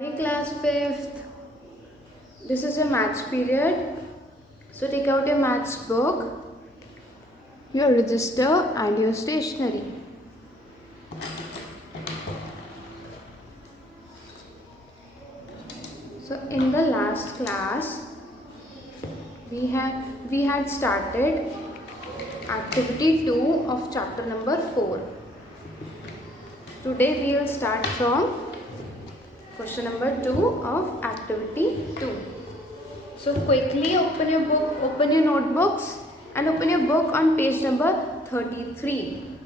Hey class 5th, this is a maths period. So take out your maths book, your register and your stationery. So in the last class, we had started activity 2 of chapter number 4. Today we will start from question number 2 of activity 2. So quickly open your book, open your notebooks and open your book on page number 33.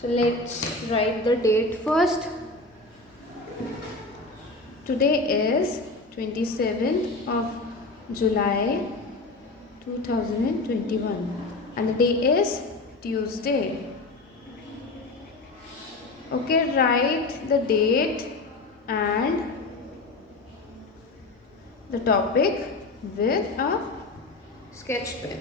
So let's write the date first. Today is 27th of July 2021 and the day is Tuesday. Okay, write the date and the topic with a sketch pen.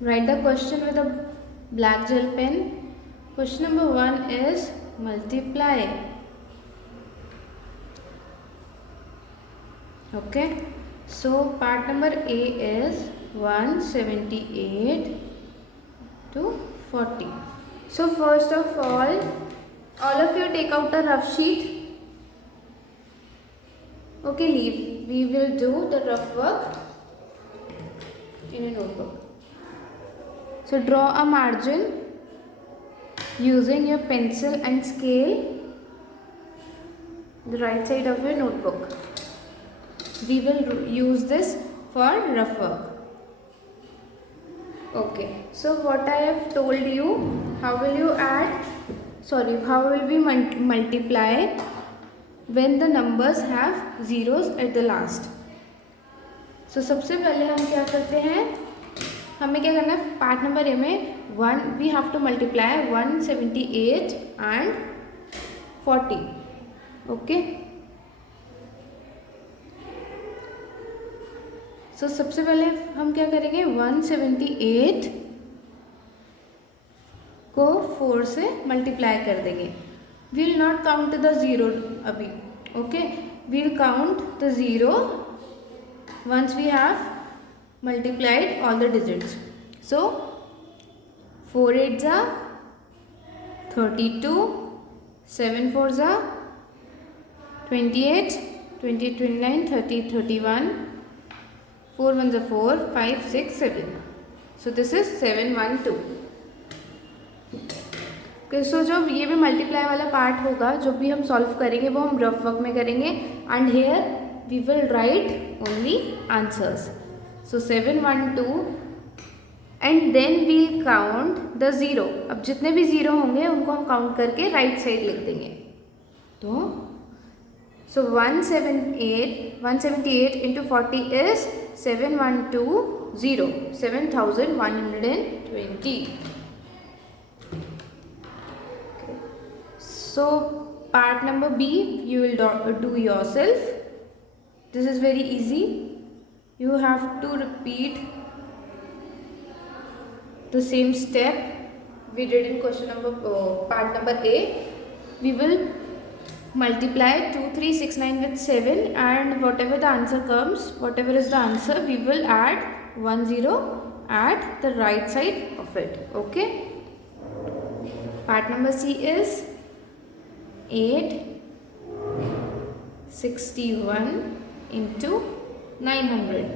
Write the question with a black gel pen. Question number 1 is multiply. Okay, so part number A is 178 to 40. So first of all of you take out a rough sheet. Okay, leave. We will do the rough work in a notebook. So draw a margin using your pencil and scale, the right side of your notebook. We will use this for rough work. Okay, so what I have told you, how will we multiply when the numbers have zeros at the last. So सबसे पहले हम क्या करते हैं, हमें क्या करना है, पार्ट नंबर ए में we have to multiply 178 and 40. Okay, so सबसे पहले हम क्या करेंगे, 178 को 4 से मल्टीप्लाई कर देंगे. We will not count the zero अभी. Okay, we will count the zero once we have multiplied all the digits. So 4 8s are 32, 7 4s are 28, 20 29 30 31, 4 1s are 4, 5 6 7. So this is 712. Okay, so जो ये भी multiply वाला part होगा, जो भी हम solve करेंगे वो हम रफ वर्क में करेंगे. And here we will write only answers. So 712 and then we'll count the zero. अब जितने भी ज़ीरो होंगे उनको हम काउंट करके राइट साइड लिख देंगे. तो so 178 into 40 is 7120, 7120. Okay. So part number B you will do yourself. This is very easy. You have to repeat the same step we did in question number part number A. We will multiply 2369 with 7 and whatever the answer comes, whatever is the answer, we will add 10 at the right side of it. Okay. Part number C is 861 into 900.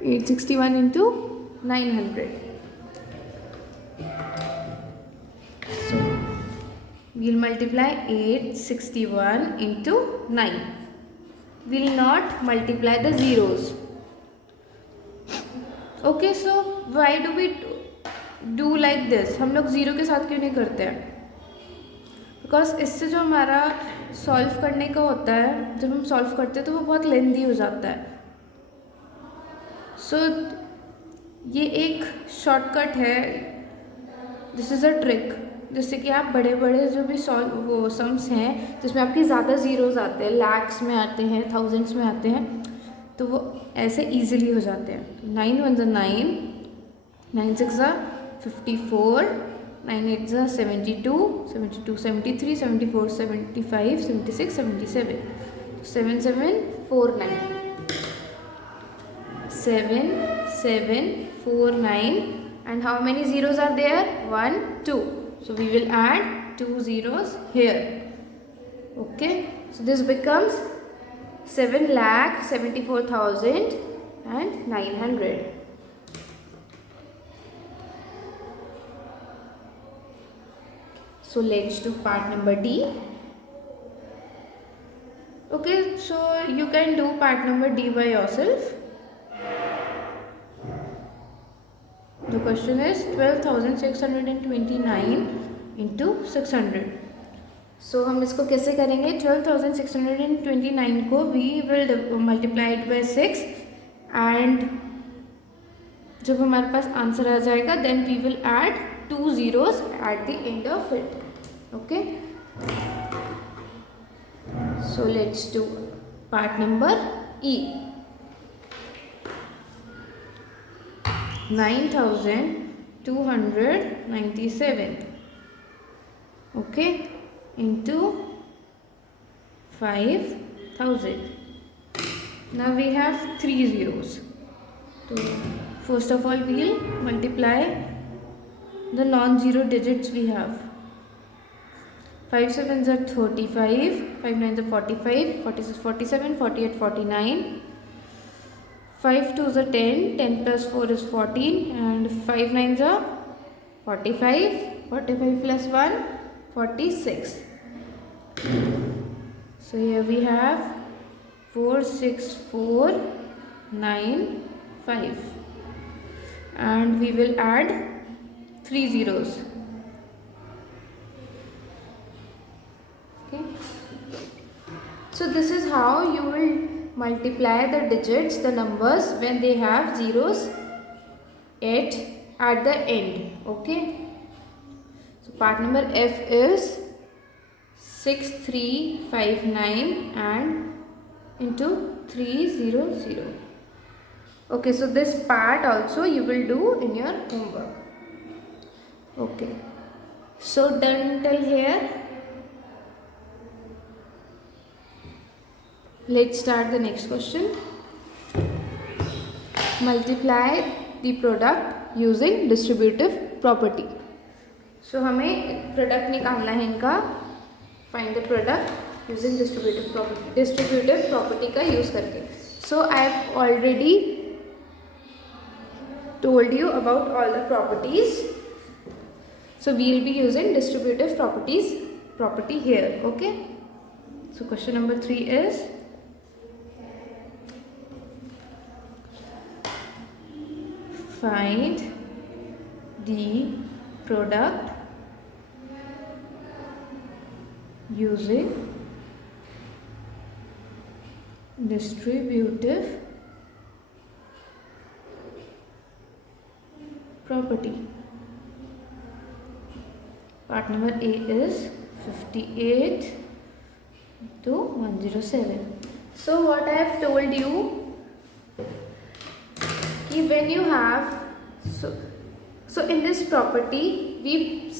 861 into 900. So we'll multiply 861 into 9. We'll not multiply the zeros. Okay, so why do we do like this? हम लोग zero के साथ क्यों नहीं करते हैं? Because इससे जो हमारा सॉल्व करने का होता है, जब हम सॉल्व करते हैं तो वो बहुत लेंदी हो जाता है. सो ये एक शॉर्टकट है. दिस इज़ अ ट्रिक जिससे कि आप बड़े बड़े जो भी वो सम्स हैं जिसमें आपकी ज़्यादा ज़ीरोज़ आते हैं, लैक्स में आते हैं, थाउजेंड्स में आते हैं, तो वो ऐसे ईजिली हो जाते हैं. 9 1 9, 9 6 54, 9 8 72, 72 73, 74 75, 76 77. 7749. 7749. And how many zeros are there? 1 2. So we will add 2 zeros here. Okay, so this becomes 7,74,900. So let's do part number D. Okay, so you can do part number D by yourself. The question is 12,629 into 600. So हम इसको कैसे करेंगे? 12,629 को we will multiply it by 6 and जब हमारे पास answer आ जाएगा then we will add 2 zeros at the end of it. Okay. So let's do part number E. 9,297. Okay, into 5,000. Now we have 3 zeros. So first of all we will multiply the non-zero digits we have. 5 7s are 35, 5 9s are 45, 46 47, 48 49, 5 2s are 10, 10 plus 4 is 14, and 5 9s are 45, 45 plus 1 46. So here we have 46495, and we will add 3 zeros. Okay. So this is how you will multiply the digits, the numbers, when they have zeros at the end. Okay. So part number F is 6359 and into 300. Okay, so this part also you will do in your homework. Okay, so done till here. Let's start the next question. Multiply the product using distributive property. So हमें product निकालना है इनका. Find the product using distributive property का use करके. So I have already told you about all the properties. So we will be using distributive property here. Okay. So question number 3 is find the product using distributive property. Part number A is 58 to 107. So what I have told you, when you have so in this property we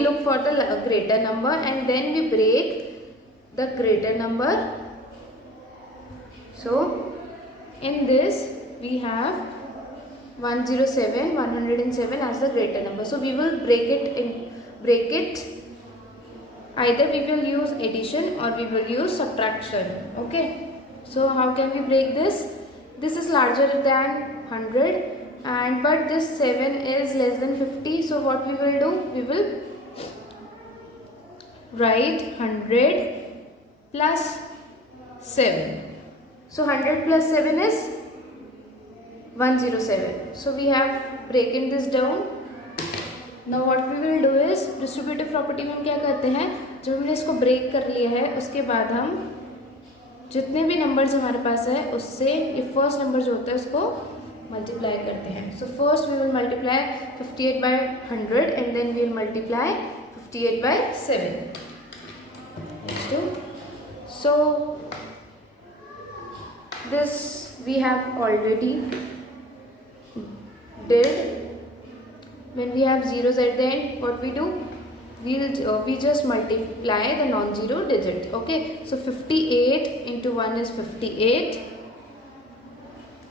look for the greater number and then we break the greater number. So in this we have 107 as the greater number. So we will break it. Either we will use addition or we will use subtraction. Okay. So how can we break this? This is larger than 100 and but this 7 is less than 50. So what we will do? We will write 100 plus 7. So 100 plus 7 is 107. So we have breaking this down. Now what we will do is distributive property में हम क्या करते हैं, जब हमने इसको break कर लिया है उसके बाद हम जितने भी नंबर्स हमारे पास है उससे ये फर्स्ट नंबर जो होता है उसको मल्टीप्लाई करते हैं. So first we will multiply 58 by 100 and then we will multiply 58 by 7. So this we have already did. when we have zeros at the end, what we do? We just multiply the non-zero digit. Okay, so 58 into 1 is 58,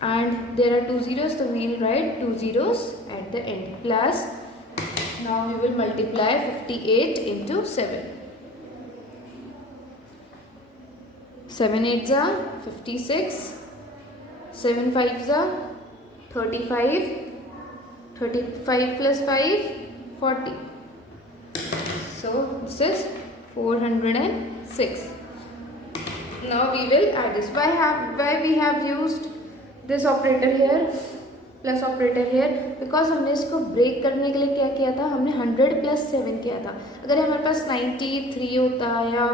and there are two zeros, so we will write two zeros at the end, plus now we will multiply 58 into 7. 7 8s are 56, 7 5s are 35, 35 plus 5 40. So this is 406. Now we will add this. Why we have used this operator here, plus operator here? Because हमने इसको break करने के लिए क्या किया था, हमने 100 + 7 किया था. अगर हमारे पास 93 होता या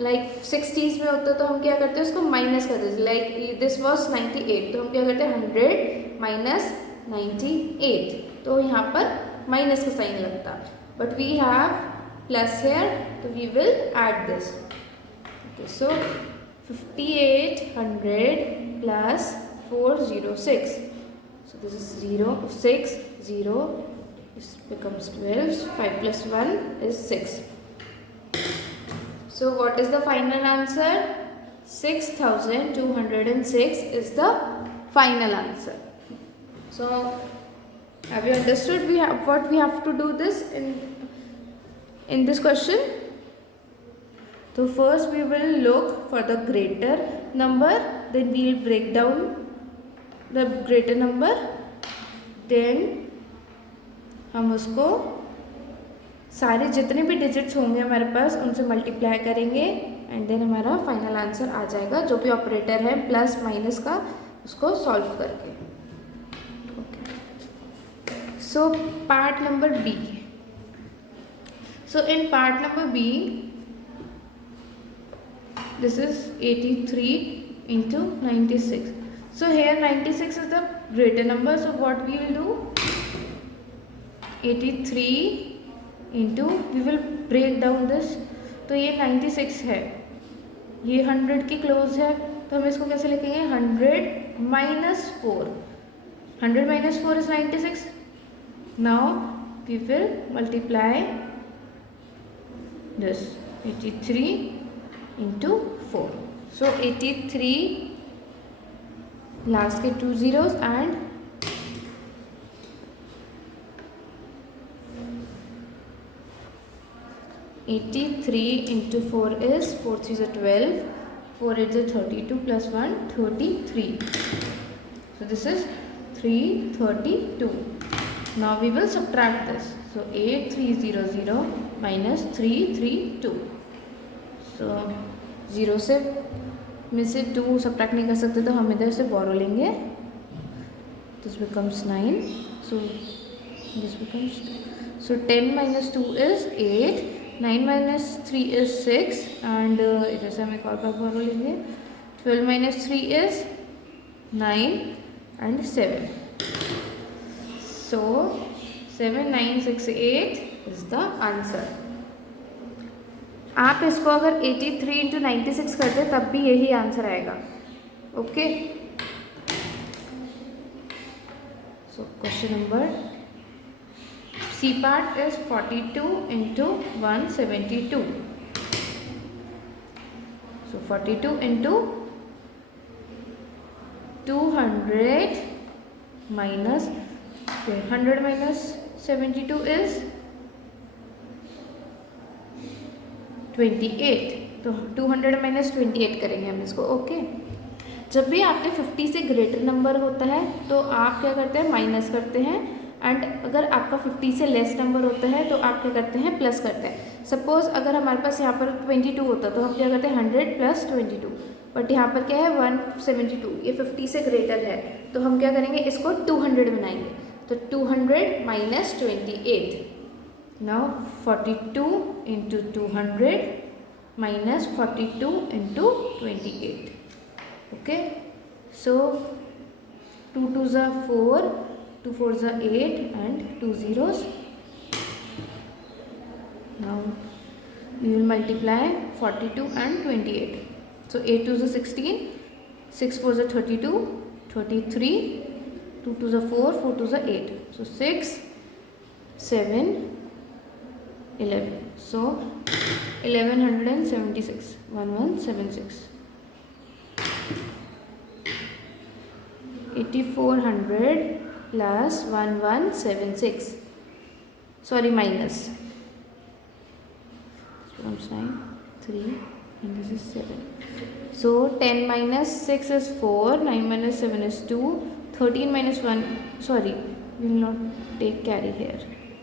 लाइक 60s में होता तो हम क्या करते हैं, उसको माइनस करते हैं. लाइक दिस वॉज 98, तो हम क्या करते हैं 100 माइनस 98, तो यहाँ पर माइनस का साइन लगता. But we have plus here, तो we will add this. Okay, so 5800 plus 406. So this is 0, 6, 0. This becomes 12. 5 plus 1 is 6. So what is the final answer? 6206 is the final answer. So have you understood what we have to do this in this question? So first we will look for the greater number, then we will break down the greater number, then हम उसको सारे जितने भी digits होंगे हमारे पास उनसे multiply करेंगे, and then हमारा फाइनल आंसर आ जाएगा, जो भी ऑपरेटर है प्लस माइनस का, उसको सॉल्व करके. Okay, so part number B. So in part number B, this is 83 into 96. So here 96 is the greater number, so what we will do, 83 into, we will break down this. तो ये 96 है, ये 100 के close है, तो हम इसको कैसे लिखेंगे, 100 minus 4. 100 minus 4 is 96. Now we will multiply this 83 into 4. So 83 last के two zeros and 83 into 4 is 4 3s are 12, 4 8s are 32 plus 1 33. So this is 332. Now we will subtract this. So 8300 minus 332. So 0 से में से 2 subtract नहीं कर सकते, तो हम इधर से बोरो लेंगे. This becomes 9. So this becomes, so 10 minus 2 is 8, 9 minus 3 is 6, and इधर से हम एक और बार बोरो लेंगे. 12 minus 3 is 9 and 7. So 7968 is the answer. आप इसको अगर 83 into 96 करते तब भी यही आंसर आएगा. Okay, so question number C part is 42 into 172. So 42 into 200 minus 100 minus 72 is 28. तो 200 minus 28 करेंगे हम इसको. ओके, जब भी आपके 50 से ग्रेटर नंबर होता है तो आप क्या करते हैं, माइनस करते हैं, एंड अगर आपका 50 से लेस नंबर होता है तो आप क्या करते हैं, प्लस करते हैं. सपोज अगर हमारे पास यहाँ पर 22 होता तो हम क्या करते हैं, 100 plus 22, बट यहाँ पर क्या है 172, ये 50 से ग्रेटर है, तो हम क्या करेंगे, इसको 200 बनाएंगे. तो 200 minus 28. Now 42 into 200 minus 42 into 28. Okay, so 2 2s are 4, 2 4s are 8, and 2 zeros. Now we will multiply 42 and 28. So 8 2s are 16, 6 4s are 32, 33, 2 2 is 4, 4 2 is 8. So 6, 7, 11. So 1176. 1176. 8400 plus 1176. Sorry, minus. 9, 3, and this is 7. So 10 minus 6 is 4, 9 minus 7 is 2, 13 minus 1, sorry, we will not take carry here.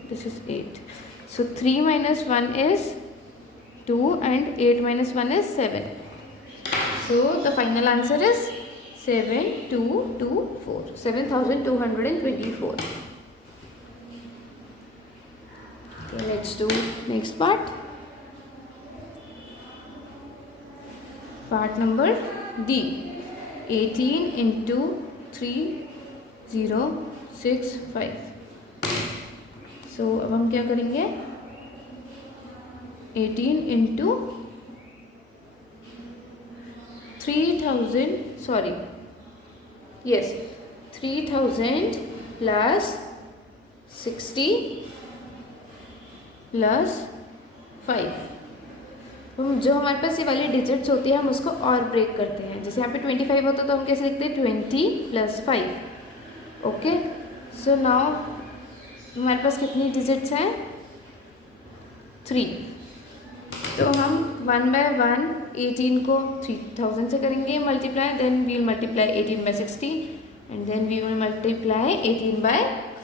This is 8. So 3 minus 1 is 2 and 8 minus 1 is 7. So the final answer is 7224. 7224. Okay, let's do next part. Part number D. 18 into 3065. So अब हम क्या करेंगे? 18 into 3000, sorry, yes, 3000 plus 60 plus 5. जो हमारे पास ये वाली digits होती है हम उसको और ब्रेक करते हैं. जैसे यहाँ पे 25 होता तो हम कैसे लिखते हैं? 20 plus 5. ओके, सो नाउ हमारे पास कितनी डिजिट्स हैं? 3. तो हम 1 by 1 18 को 3000 से करेंगे multiply, then we will multiply 18 by 60 and then we will multiply 18 by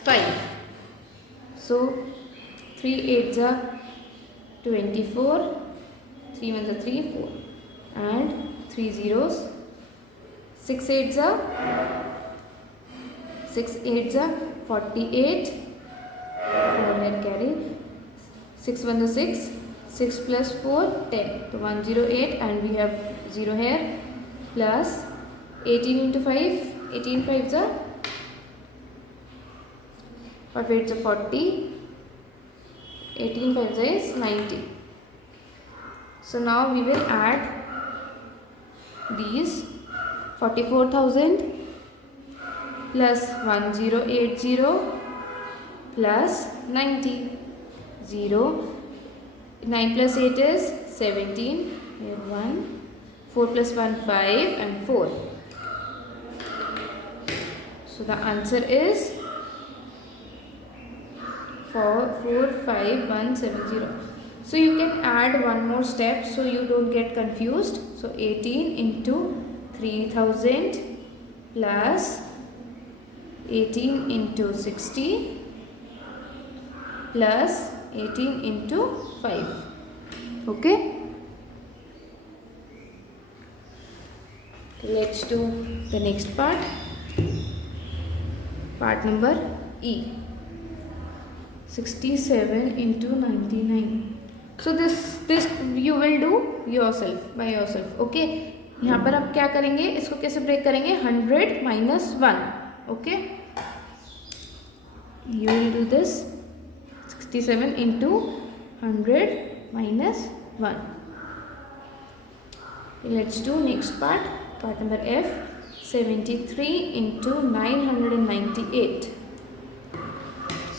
5. So 3 8 जा 24, 3 1 जा 3 4 and 3 zeros, 6 8 जा 48, 4 here carry, 6 1 जा 6, 6 plus 4 10, so 108 and we have 0 here, plus 18 into 5, 18 5 is 5 8 is 40, 18 5 is 90. So now we will add these 44,000 plus 1080 plus 90, 0, 9 plus 8 is 17, here 1, 4 plus 1 5 and 4. So the answer is 45170. So you can add one more step so you don't get confused. So 18 into 3000 plus 18 into 60 plus 18 into 5. Okay, let's do the next part. Part number E. 67 into 99. So this you will do yourself by yourself. Okay, यहाँ पर आप क्या करेंगे? इसको कैसे break करेंगे? 100 minus 1. Okay, you will do this 67 into 100 minus 1. Let's do next part. Part number F. 73 into 998.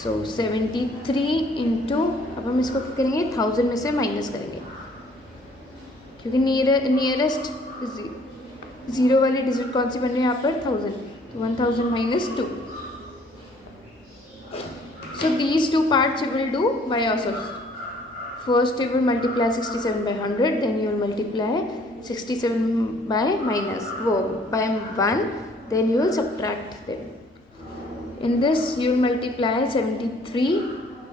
So 73 into, अब हम इसको क्या करेंगे? 1000 में से माइनस करेंगे क्योंकि नियरेस्ट जीरो वाली डिजिट कौन सी बन रही है यहाँ पर? 1000. 1000 minus 2. So these two parts you will do by yourself. First you will multiply 67 by 100, then you will multiply 67 by by 1, then you will subtract them. In this you will multiply 73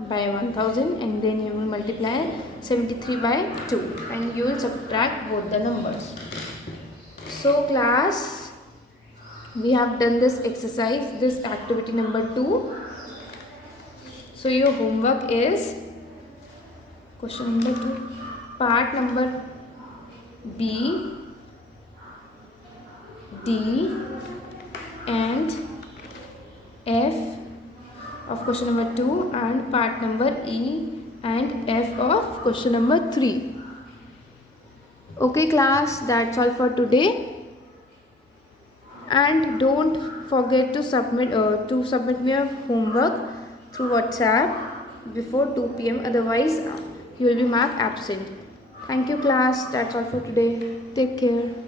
by 1000 and then you will multiply 73 by 2 and you will subtract both the numbers. So class, we have done this exercise, this activity number 2. So your homework is question number 2, part number B, D and F of question number 2 and part number E and F of question number 3. Okay class, that's all for today, and don't forget to submit me your homework through WhatsApp before 2 p.m. Otherwise, you will be marked absent. Thank you, class. That's all for today. Take care.